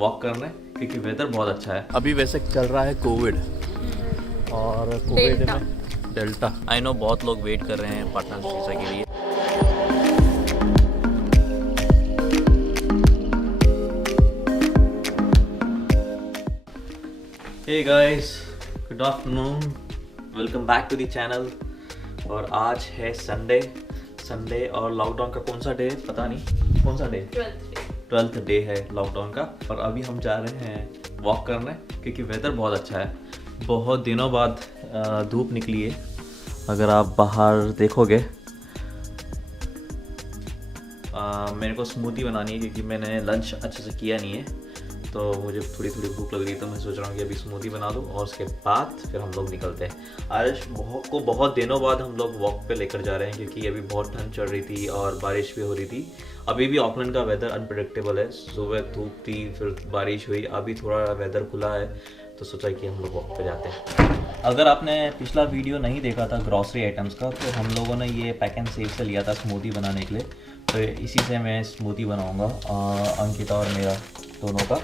Walk करने क्योंकि weather बहुत अच्छा है। अभी वैसे चल रहा है कोविड और कोविड में डेल्टा। आई नो बहुत लोग वेट कर रहे हैं पार्टनर वीज़ा के लिए। Hey guys, good afternoon, welcome back to the channel. और आज है संडे और लॉकडाउन का कौन सा डे पता नहीं, कौन सा डे 12th डे है लॉकडाउन का। और अभी हम जा रहे हैं वॉक करने क्योंकि वेदर बहुत अच्छा है। बहुत दिनों बाद धूप निकली है। अगर आप बाहर देखोगे, मेरे को स्मूदी बनानी है क्योंकि मैंने लंच अच्छे से किया नहीं है, तो मुझे थोड़ी भूख लग रही है। तो मैं सोच रहा हूँ कि अभी स्मूदी बना दूँ और उसके बाद फिर हम लोग निकलते हैं। आरिश को बहुत दिनों बाद हम लोग वॉक पे लेकर जा रहे हैं क्योंकि अभी बहुत ठंड चल रही थी और बारिश भी हो रही थी। अभी भी ऑकलैंड का वेदर अनप्रेडिक्टेबल है। सुबह धूप थी, फिर बारिश हुई, अभी थोड़ा वेदर खुला है, तो सोचा कि हम लोग वॉक पे जाते हैं। अगर आपने पिछला वीडियो नहीं देखा था ग्रॉसरी आइटम्स का, तो हम लोगों ने ये पैक एंड सेव से लिया था स्मूदी बनाने के लिए। तो इसी से मैं स्मूदी बनाऊँगा, अंकिता और मेरा दोनों का।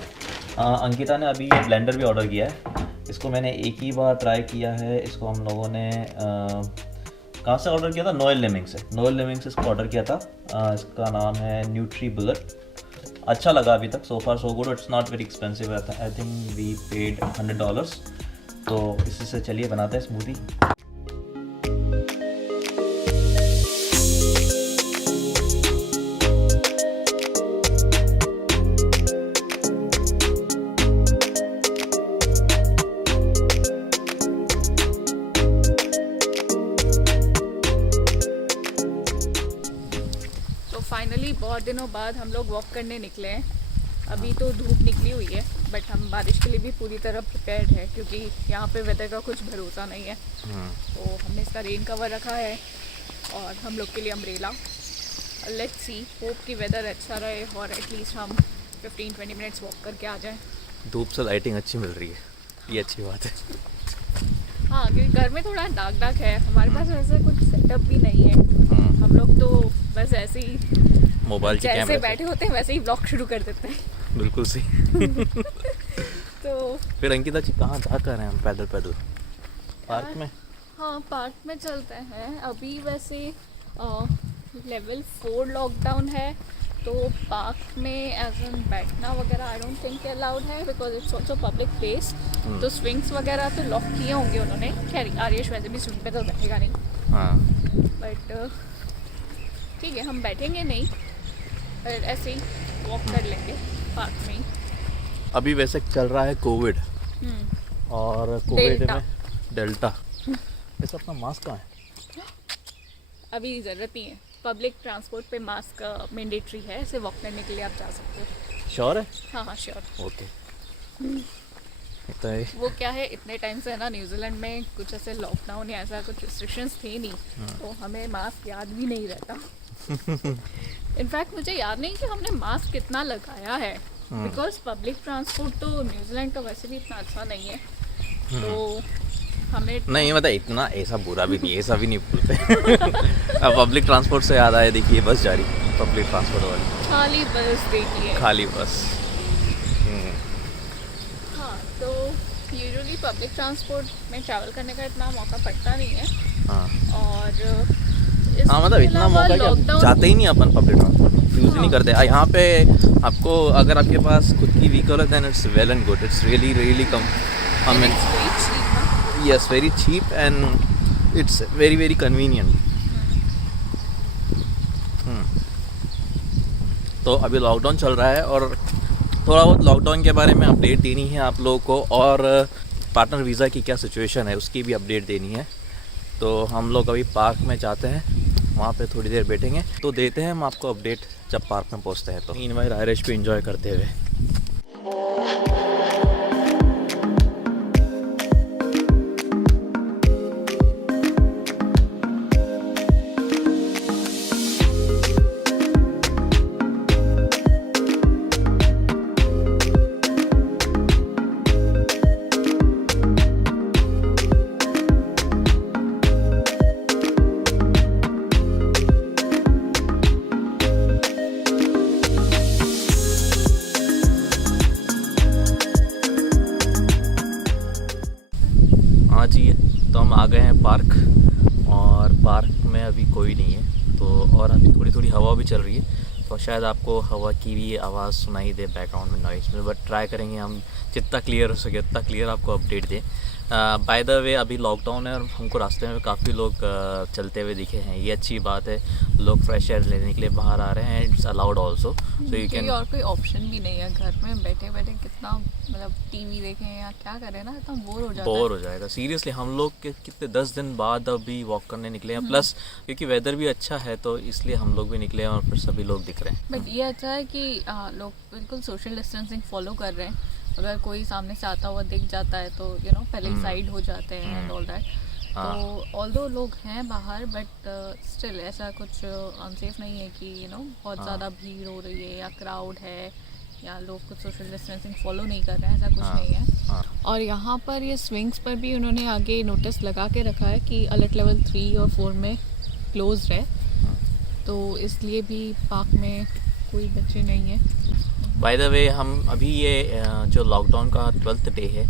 अंकिता ने अभी ये ब्लेंडर भी ऑर्डर किया है। इसको मैंने एक ही बार ट्राई किया है। इसको हम लोगों ने कहाँ से ऑर्डर किया था? नोएल लेमिंग से इसको ऑर्डर किया था। इसका नाम है न्यूट्री बुलेट। अच्छा लगा अभी तक, so far so good. It's not very expensive. I think we paid $100। तो इसी से चलिए बनाते हैं स्मूदी। फाइनली बहुत दिनों बाद हम लोग वॉक करने निकले हैं। अभी तो धूप निकली हुई है, बट हम बारिश के लिए भी पूरी तरह प्रिपेयर्ड है क्योंकि यहाँ पे वेदर का कुछ भरोसा नहीं है। तो हमने इसका रेन कवर रखा है और हम लोग के लिए अम्ब्रेला। लेट्स सी, होप कि वेदर अच्छा रहे और एटलीस्ट हम 15-20 मिनट्स वॉक करके आ जाएं। धूप से लाइटिंग अच्छी मिल रही है, ये अच्छी बात है। हाँ, क्योंकि घर में थोड़ा डार्क है। हमारे पास वैसे कुछ सेटअप भी नहीं है। हम लोग तो बस ऐसे ही मोबाइल के कैमरे जैसे बैठे होते हैं वैसे ही ब्लॉग शुरू कर देते हैं। बिल्कुल सही। तो फिर अंकिता जी कहाँ जा कर हैं हम? पैदल पार्क में? हाँ, पार्क में चलते हैं। अभी वैसे लेवल 4 लॉकडाउन है, तो पार्क में एज एन बैठना वगैरह आई डोंट थिंक अलाउड है because it's also public place. तो स्विंग्स वगैरह तो लॉक किए होंगे उन्होंने। खैर आर्यश वैसे भी स्विंग पे तो बैठेगा नहीं। हाँ, बट ठीक है, हम बैठेंगे नहीं, पर ऐसे ही वॉक कर लेंगे पार्क में ही। अभी वैसे चल रहा है कोविड और कोविड में डेल्टा। वैसे अपना मास्क कहाँ है? अभी ज़रूरत नहीं है। पब्लिक ट्रांसपोर्ट पे मास्क मैंडेटरी है। ऐसे वॉक करने के लिए आप जा सकते हो। श्योर है? हाँ, श्योर। ओके। तो वो क्या है, इतने टाइम से है ना, न्यूजीलैंड में कुछ ऐसे लॉकडाउन या ऐसा कुछ रिस्ट्रिक्शंस थे नहीं, तो हमें मास्क याद भी नहीं रहता। इनफैक्ट मुझे याद नहीं कि हमने मास्क कितना लगाया है, बिकॉज पब्लिक ट्रांसपोर्ट तो न्यूजीलैंड का वैसे भी इतना अच्छा नहीं है। तो हमें नहीं, मतलब इतना ऐसा बुरा भी नहीं, ऐसा भी नहीं बोलते। अब पब्लिक ट्रांसपोर्ट से याद आया, देखिए बस जा रही, पब्लिक ट्रांसपोर्ट वाली खाली बस देखिए, खाली बस। हाँ, तो यूजुअली पब्लिक ट्रांसपोर्ट में ट्रैवल करने का इतना मौका पड़ता नहीं है। हाँ, और हाँ, मतलब इतना मौका क्या, जाते ही नहीं अपन पब्लिक ट्रांसपोर्ट यूज़ ही नहीं करते। यहाँ पे आपको अगर आपके पास खुद की व्हीकल है, then it's well and good. It's really कम, I mean yes, very cheap and it's very convenient. तो अभी लॉकडाउन चल रहा है और थोड़ा बहुत लॉकडाउन के बारे में अपडेट देनी है आप लोगों को, और पार्टनर वीज़ा की क्या सिचुएशन है उसकी भी अपडेट देनी है। तो हम लोग अभी पार्क में जाते हैं, वहाँ पे थोड़ी देर बैठेंगे, तो देते हैं हम आपको अपडेट जब पार्क में पहुँचते हैं। तो मीनवाइल आयरिश भी एंजॉय करते हुए। तो हम आ गए हैं पार्क, और पार्क में अभी कोई नहीं है, तो और अभी थोड़ी थोड़ी हवा भी चल रही है, तो शायद आपको हवा की भी आवाज़ सुनाई दे बैकग्राउंड में नॉइज़ में, बट ट्राई करेंगे हम जितना क्लियर हो सके उतना क्लियर आपको अपडेट दें। बाय द वे अभी लॉकडाउन है और हमको रास्ते में काफ़ी लोग चलते हुए दिखे हैं, ये अच्छी बात है। लोग फ्रेश एयर लेने के लिए बाहर आ रहे हैं, it's allowed also, so you can. और कोई ऑप्शन भी नहीं है, घर में बैठे बैठे कितना मतलब टीवी देखें या क्या करें ना, इतना बोर हो जाएगा सीरियसली। हम लोग के कितने 10 दिन बाद अभी वॉक करने निकले हैं, प्लस क्योंकि वेदर भी अच्छा है तो इसलिए हम लोग भी निकले हैं और फिर सभी लोग दिख रहे हैं। बट ये अच्छा है कि लोग बिल्कुल सोशल डिस्टेंसिंग फॉलो कर रहे हैं। अगर कोई सामने से आता हुआ दिख जाता है तो पहले ही साइड हो जाते हैं एंड ऑल दैट। तो ऑल्दो लोग हैं बाहर, बट स्टिल ऐसा कुछ अनसेफ नहीं है कि बहुत ज़्यादा भीड़ हो रही है या क्राउड है या लोग कुछ सोशल डिस्टेंसिंग फॉलो नहीं कर रहे हैं, ऐसा कुछ नहीं है। और यहाँ पर ये स्विंग्स पर भी उन्होंने आगे नोटिस लगा के रखा है कि अलर्ट लेवल 3 और 4 में क्लोज है, तो इसलिए भी पार्क में कोई बच्चे नहीं है। बाय द वे हम अभी ये जो लॉकडाउन का 12th डे है,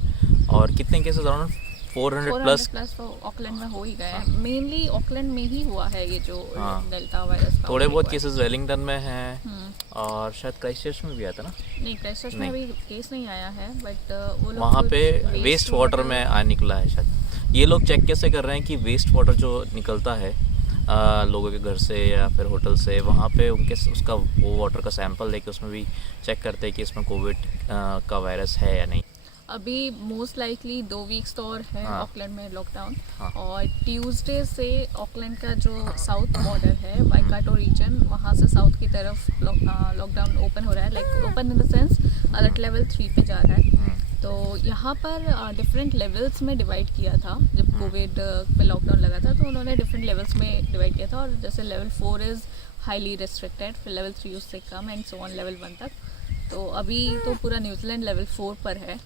और कितने केसेस अराउंड 400 प्लस तो ऑकलैंड में हो ही गए हैं। मेनली ऑकलैंड में ही हुआ है ये जो डेल्टा वायरस का। थोड़े बहुत केसेस वेलिंगटन में हैं, और शायद क्राइस्टचर्च में भी आया था ना? नहीं, क्राइस्टचर्च में अभी केस नहीं आया है, बट वो लोग वहाँ पे वेस्ट वाटर में निकला है शायद। ये लोग चेक कैसे कर रहे हैं कि वेस्ट वाटर जो निकलता है लोगों के घर से या फिर होटल से, वहाँ पे उनके उसका वो वाटर का सैंपल लेके उसमें भी चेक करते हैं कि इसमें कोविड का वायरस है या नहीं। अभी मोस्ट लाइकली 2 वीक्स तो और है ऑकलैंड में लॉकडाउन। और ट्यूसडे से ऑकलैंड का जो साउथ बॉर्डर है वाइकाटो रीजन, वहाँ से साउथ की तरफ लॉकडाउन ओपन हो रहा है, like open in the sense alert level 3 पे जा रहा है। तो यहाँ पर डिफरेंट लेवल्स में डिवाइड किया था। जब कोविड पे लॉकडाउन लगा था तो उन्होंने डिफरेंट लेवल्स में डिवाइड किया था, और जैसे लेवल 4 इज़ हाईली रिस्ट्रिक्टेड, फिर लेवल 3 उससे कम, एंड सो ऑन लेवल 1 तक। तो अभी तो पूरा न्यूजीलैंड लेवल 4 पर है,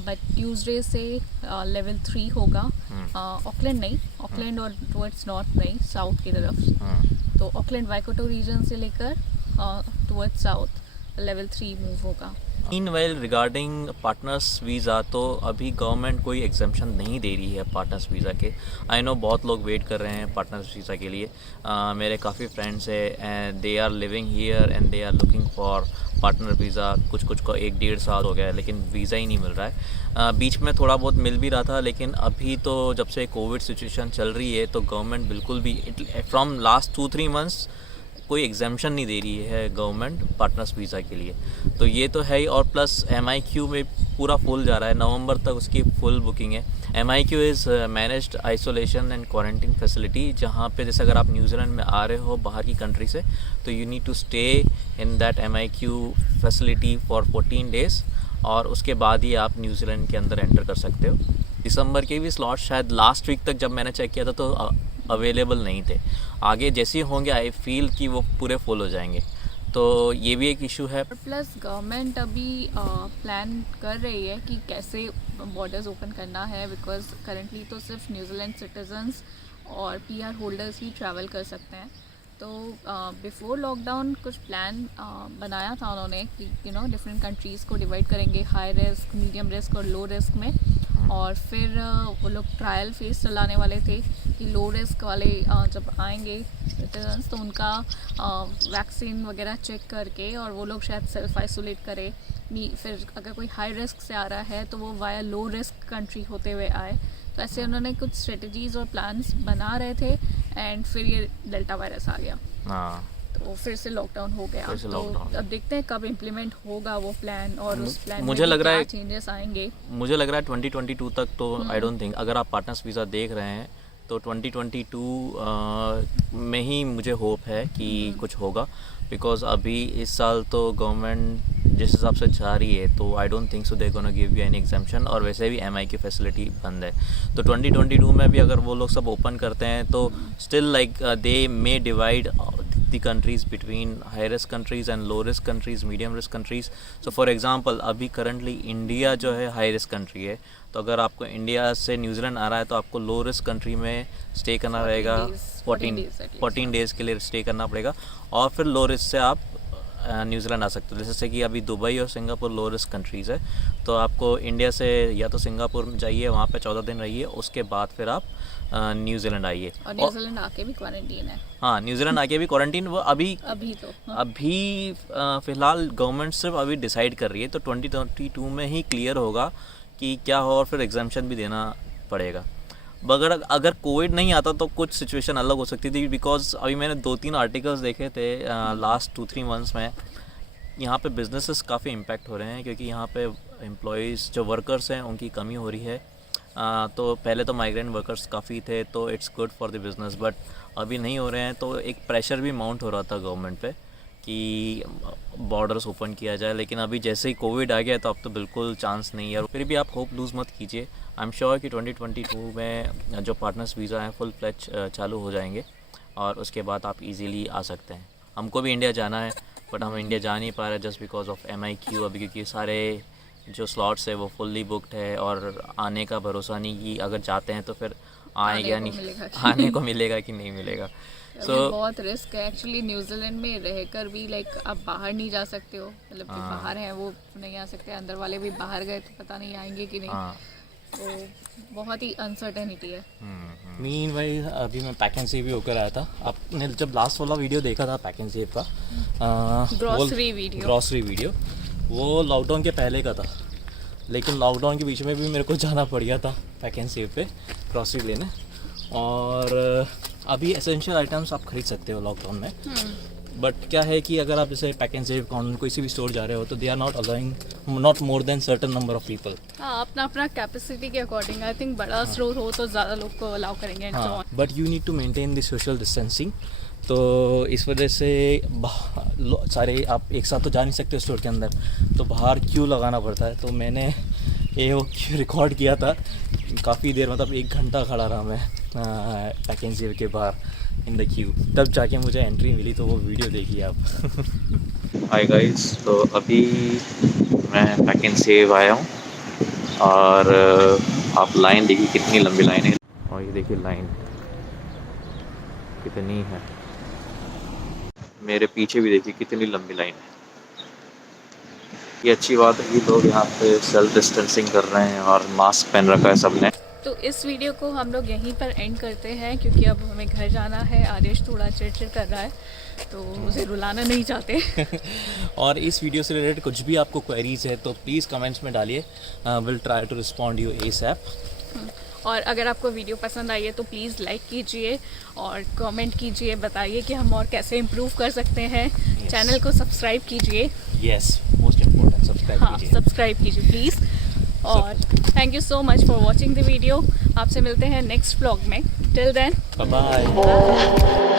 बट ट्यूसडे से लेवल 3 होगा। ऑकलैंड नहीं, ऑकलैंड और टुवर्ड्स नॉर्थ नहीं, साउथ की तरफ। तो ऑकलैंड वाइकाटो रीजन से लेकर टुवर्ड्स साउथ लेवल 3 मूव होगा। मीनवाइल रिगार्डिंग पार्टनर्स वीज़ा, तो अभी गवर्नमेंट कोई एग्जाम्पशन नहीं दे रही है पार्टनर्स वीज़ा के। आई नो बहुत लोग वेट कर रहे हैं पार्टनर्स वीज़ा के लिए। मेरे काफ़ी फ्रेंड्स हैं and they are living here and they are looking for partner visa. कुछ को 1-1.5 साल हो गया है लेकिन वीज़ा ही नहीं मिल रहा है। बीच में थोड़ा बहुत मिल भी रहा था, लेकिन अभी तो जब से कोविड सिचुएशन चल रही है तो गवर्नमेंट बिल्कुल भी फ्रॉम लास्ट 2-3 मंथ्स कोई एग्जाम्पशन नहीं दे रही है गवर्नमेंट पार्टनर्स वीज़ा के लिए। तो ये तो है ही, और प्लस MIQ में पूरा फुल जा रहा है, नवंबर तक उसकी फुल बुकिंग है। MIQ is managed isolation and quarantine facility, जहाँ पे जैसे अगर आप न्यूजीलैंड में आ रहे हो बाहर की कंट्री से, तो you need to stay in that MIQ facility for 14 days, और उसके बाद ही आप न्यूजीलैंड के अंदर एंटर कर सकते हो। दिसंबर के भी स्लॉट शायद लास्ट वीक तक जब मैंने चेक किया था तो अवेलेबल नहीं थे। आगे जैसे ही होंगे आई फील कि वो पूरे फुल हो जाएंगे, तो ये भी एक इशू है। प्लस गवर्नमेंट अभी प्लान कर रही है कि कैसे बॉर्डर्स ओपन करना है, बिकॉज करेंटली तो सिर्फ न्यूजीलैंड सिटीजन्स और PR होल्डर्स ही ट्रैवल कर सकते हैं। तो बिफोर लॉकडाउन कुछ प्लान बनाया था उन्होंने कि डिफरेंट कंट्रीज़ को डिवाइड करेंगे, हाई रिस्क, मीडियम रिस्क और लो रिस्क में। और फिर वो लोग ट्रायल फेज चलाने वाले थे कि लो रिस्क वाले जब आएंगे सिटीजन्स तो उनका वैक्सीन वगैरह चेक करके, और वो लोग शायद सेल्फ आइसोलेट करे। फिर अगर कोई हाई रिस्क से आ रहा है तो वो वाया लो रिस्क कंट्री होते हुए आए। तो ऐसे उन्होंने कुछ स्ट्रेटजीज और प्लान्स बना रहे थे, एंड फिर ये डेल्टा वायरस आ गया। तो फिर से लॉकडाउन हो गया। तो अब देखते हैं कब इम्प्लीमेंट होगा वो प्लान, और उस प्लान मुझे लग रहा है चेंजेस आएंगे। मुझे लग रहा है 2022 तक तो आई डोंट थिंक, अगर आप पार्टनर्स वीज़ा देख रहे हैं तो 2022 में ही मुझे होप है कि कुछ होगा, बिकॉज अभी इस साल तो गवर्नमेंट जिस हिसाब से चाह रही है तो I don't think so they gonna give you any exemption, और वैसे भी MIQ फैसिलिटी बंद है। तो 2022 में भी अगर वो लोग सब ओपन करते हैं तो still like they may divide the countries between high risk countries and low risk countries, medium risk countries. So for example अभी currently इंडिया जो है high risk country है, तो अगर आपको इंडिया से न्यूजीलैंड आ रहा है तो आपको लो रिस्क कंट्री में स्टे करना रहेगा, 14 डेज़ के लिए स्टे करना पड़ेगा, और फिर लो रिस्क से आप न्यूजीलैंड आ सकते हो। जैसे कि अभी दुबई और सिंगापुर लो रिस्क कंट्रीज़ है, तो आपको इंडिया से या तो सिंगापुर में जाइए, वहाँ पे 14 दिन रहिए, उसके बाद फिर आप न्यूजीलैंड आइए। और न्यूजीलैंड आके भी क्वारंटीन है। हाँ, न्यूजीलैंड आके भी क्वारंटीन वो अभी तो हाँ। अभी फ़िलहाल गवर्नमेंट सिर्फ अभी डिसाइड कर रही है, तो 2022 में ही क्लियर होगा कि क्या हो, और फिर एग्जाम्शन भी देना पड़ेगा। मगर अगर कोविड नहीं आता तो कुछ सिचुएशन अलग हो सकती थी, बिकॉज अभी मैंने 2-3 आर्टिकल्स देखे थे लास्ट 2-3 मंथ्स में। यहाँ पे बिजनेसेस काफ़ी इम्पैक्ट हो रहे हैं, क्योंकि यहाँ पे एम्प्लॉयज़ जो वर्कर्स हैं उनकी कमी हो रही है। तो पहले तो माइग्रेंट वर्कर्स काफ़ी थे, तो it's good for the business, but अभी नहीं हो रहे हैं, तो एक प्रेशर भी माउंट हो रहा था गवर्नमेंट पे कि बॉर्डर्स ओपन किया जाए। लेकिन अभी जैसे ही कोविड आ गया तो अब तो बिल्कुल चांस नहीं है। और फिर भी आप होप लूज़ मत कीजिए। आई एम श्योर कि 2022 में जो पार्टनर्स वीज़ा हैं फुल फ्लेज चालू हो जाएंगे, और उसके बाद आप इजीली आ सकते हैं। हमको भी इंडिया जाना है, बट हम इंडिया जा नहीं पा रहे जस्ट बिकॉज ऑफ MIQ अभी, क्योंकि सारे जो स्लॉट्स है वो फुल्ली बुकड है, और आने का भरोसा नहीं कि अगर जाते हैं तो फिर आएगा नहीं, आने को मिलेगा कि नहीं मिलेगा। So, बहुत रिस्क है एक्चुअली। न्यूजीलैंड में रहकर भी लाइक आप बाहर नहीं जा सकते हो, मतलब कि बाहर हैं वो नहीं आ सकते, अंदर वाले भी बाहर गए तो पता नहीं आएंगे कि नहीं। तो बहुत ही अनसर्टेनिटी है। मीनवाइल अभी मैं पैक एंड सेव भी होकर आया था। आपने जब लास्ट वाला वीडियो देखा था पैक एंड सेव का, ग्रॉसरी वीडियो, वो लॉकडाउन के पहले का था, लेकिन लॉकडाउन के बीच में भी मेरे को जाना पड़ गया था पैक एंड सेव पे ग्रॉसरी लेने। और अभी एसेंशियल आइटम्स आप खरीद सकते हो लॉकडाउन में, बट क्या है कि अगर आप जैसे पैक एंड सेव किसी भी स्टोर जा रहे हो तो they are not allowing not more than certain number of people. हाँ, अपना अपना कैपेसिटी के अकॉर्डिंग। आई थिंक बड़ा स्टोर हो तो ज़्यादा लोग को अलाउ करेंगे and so on, but you need to maintain the social distancing. तो इस वजह से सारे आप एक साथ तो जा नहीं सकते स्टोर के अंदर, तो बाहर क्यू लगाना पड़ता है। तो मैंने वो क्यू रिकॉर्ड किया था काफ़ी देर, मतलब 1 घंटा खड़ा रहा मैं पैक एंड सेव के बाहर इन द क्यू, तब जाके मुझे एंट्री मिली। तो वो वीडियो देखिए आप। हाय गाइस, तो अभी मैं पैक एंड सेव आया हूँ, और आप लाइन देखिए कितनी लंबी लाइन है, और ये देखिए लाइन कितनी है, मेरे पीछे भी देखिए कितनी लंबी लाइन है। ये अच्छी बात है कि लोग यहाँ पे सेल्फ डिस्टेंसिंग कर रहे हैं और मास्क पहन रखा है सबने। तो इस वीडियो को हम लोग यहीं पर एंड करते हैं, क्योंकि अब हमें घर जाना है। आदेश थोड़ा चिड़चिड़ कर रहा है, तो मुझे रुलाना नहीं चाहते। और इस वीडियो से रिलेटेड कुछ भी आपको क्वेरीज है तो प्लीज़ कमेंट्स में डालिए, will try to respond you ASAP। और अगर आपको वीडियो पसंद आई है तो प्लीज़ लाइक कीजिए और कमेंट कीजिए, बताइए कि हम और कैसे इम्प्रूव कर सकते हैं। चैनल को सब्सक्राइब कीजिए। यस, मोस्ट इम्पोर्टेंट, सब्सक्राइब हाँ, कीजिए। सब्सक्राइब कीजिए प्लीज़। और thank you so much for watching the video. आपसे मिलते हैं नेक्स्ट व्लॉग में। Till then, bye bye.